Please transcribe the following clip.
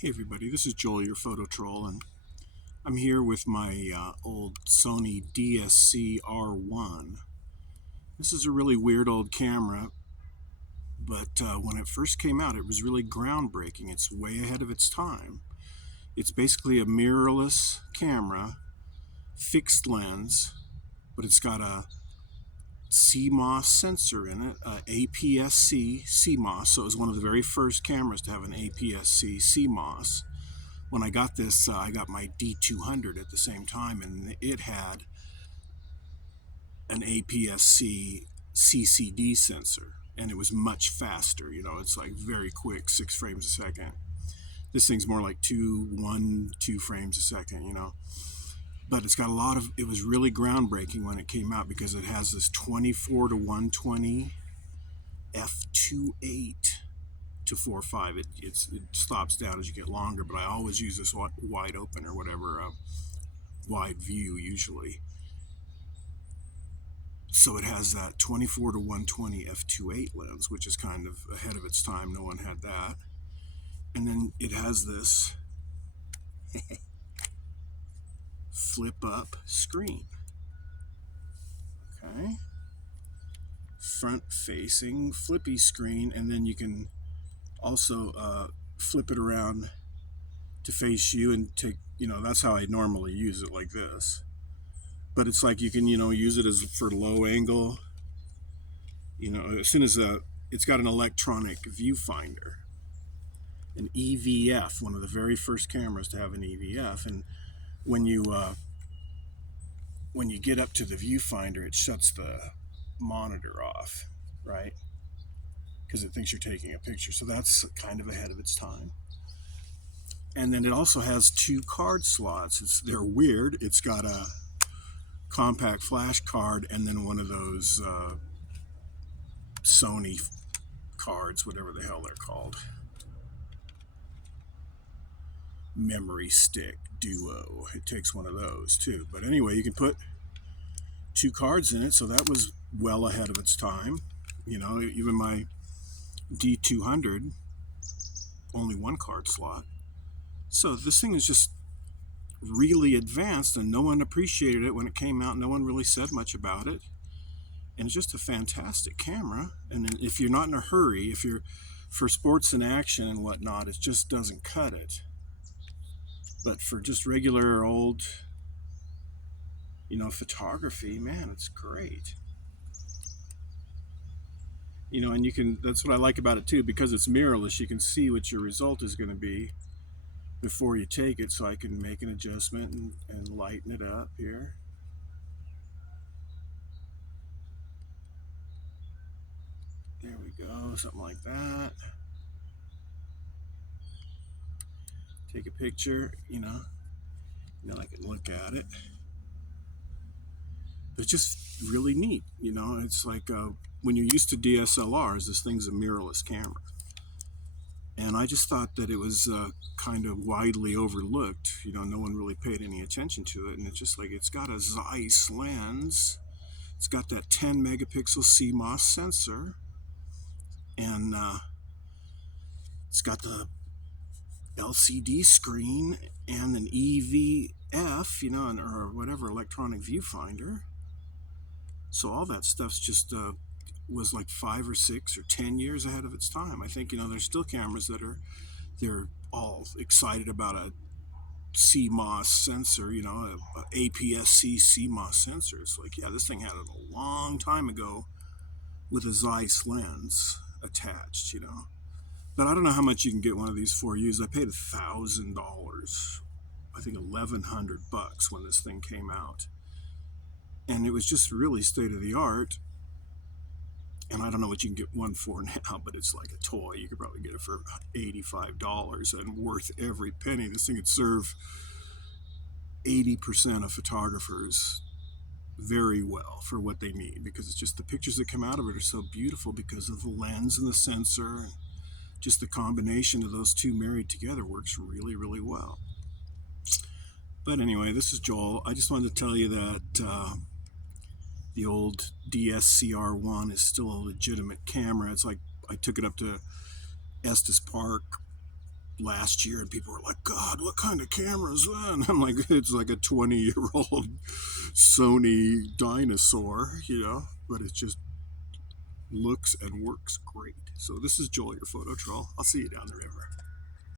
Hey everybody, this is Joel, your photo troll, and I'm here with my old Sony DSC-R1. This is a really weird old camera, but when it first came out, it was really groundbreaking. It's way ahead of its time. It's basically a mirrorless camera, fixed lens, but it's got a CMOS sensor in it, APS-C CMOS, so it was one of the very first cameras to have an APS-C CMOS. When I got this, I got my D200 at the same time, and it had an APS-C CCD sensor, and it was much faster. It's like very quick, 6 frames a second. This thing's more like 2 frames a second, But it's got a lot of, it was really groundbreaking when it came out because it has this 24 to 120 f2.8 to 4.5. It stops down as you get longer, but I always use this wide open or whatever, wide view usually. So it has that 24 to 120 f2.8 lens, which is kind of ahead of its time. No one had that. And then it has this flip up screen. Okay. Front facing flippy screen, and then you can also flip it around to face you and take, that's how I normally use it, like this. But it's like you can, use it as for low angle. As soon as it's got an electronic viewfinder, an EVF, one of the very first cameras to have an EVF. And when you get up to the viewfinder, it shuts the monitor off, right? Because it thinks you're taking a picture. So that's kind of ahead of its time. And then it also has 2 card slots. They're weird. It's got a compact flash card and then one of those Sony cards, whatever the hell they're called. Memory stick duo. It takes one of those too. But anyway, you can put 2 cards in it, so that was well ahead of its time. Even my D200, only 1 card slot. So this thing is just really advanced, and no one appreciated it when it came out. No one really said much about it. And it's just a fantastic camera. And if you're not in a hurry, if you're for sports and action and whatnot, it just doesn't cut it. But for just regular old, photography, man, it's great. And that's what I like about it too, because it's mirrorless, you can see what your result is going to be before you take it, so I can make an adjustment and lighten it up here. There we go, something like that. Take a picture, I can look at it. But it's just really neat, It's like when you're used to DSLRs, this thing's a mirrorless camera. And I just thought that it was kind of widely overlooked. No one really paid any attention to it. And it's just like, it's got a Zeiss lens. It's got that 10 megapixel CMOS sensor. And it's got the LCD screen and an EVF, or whatever, electronic viewfinder. So all that stuff's just was like 5 or 6 or 10 years ahead of its time. I think, there's still cameras that they're all excited about a CMOS sensor, a APS-C CMOS sensor. It's like, yeah, this thing had it a long time ago with a Zeiss lens attached, But I don't know how much you can get one of these for used. I paid $1,000, I think $1,100 when this thing came out. And it was just really state of the art. And I don't know what you can get one for now, but it's like a toy. You could probably get it for $85 and worth every penny. This thing could serve 80% of photographers very well for what they need, because it's just the pictures that come out of it are so beautiful because of the lens and the sensor. And just the combination of those two married together works really, really well. But anyway, this is Joel. I just wanted to tell you that the old DSC-R1 is still a legitimate camera. It's like I took it up to Estes Park last year, and people were like, God, what kind of camera is that? And I'm like, it's like a 20-year-old Sony dinosaur, but it just looks and works great. So this is Joel, your photo troll. I'll see you down the river.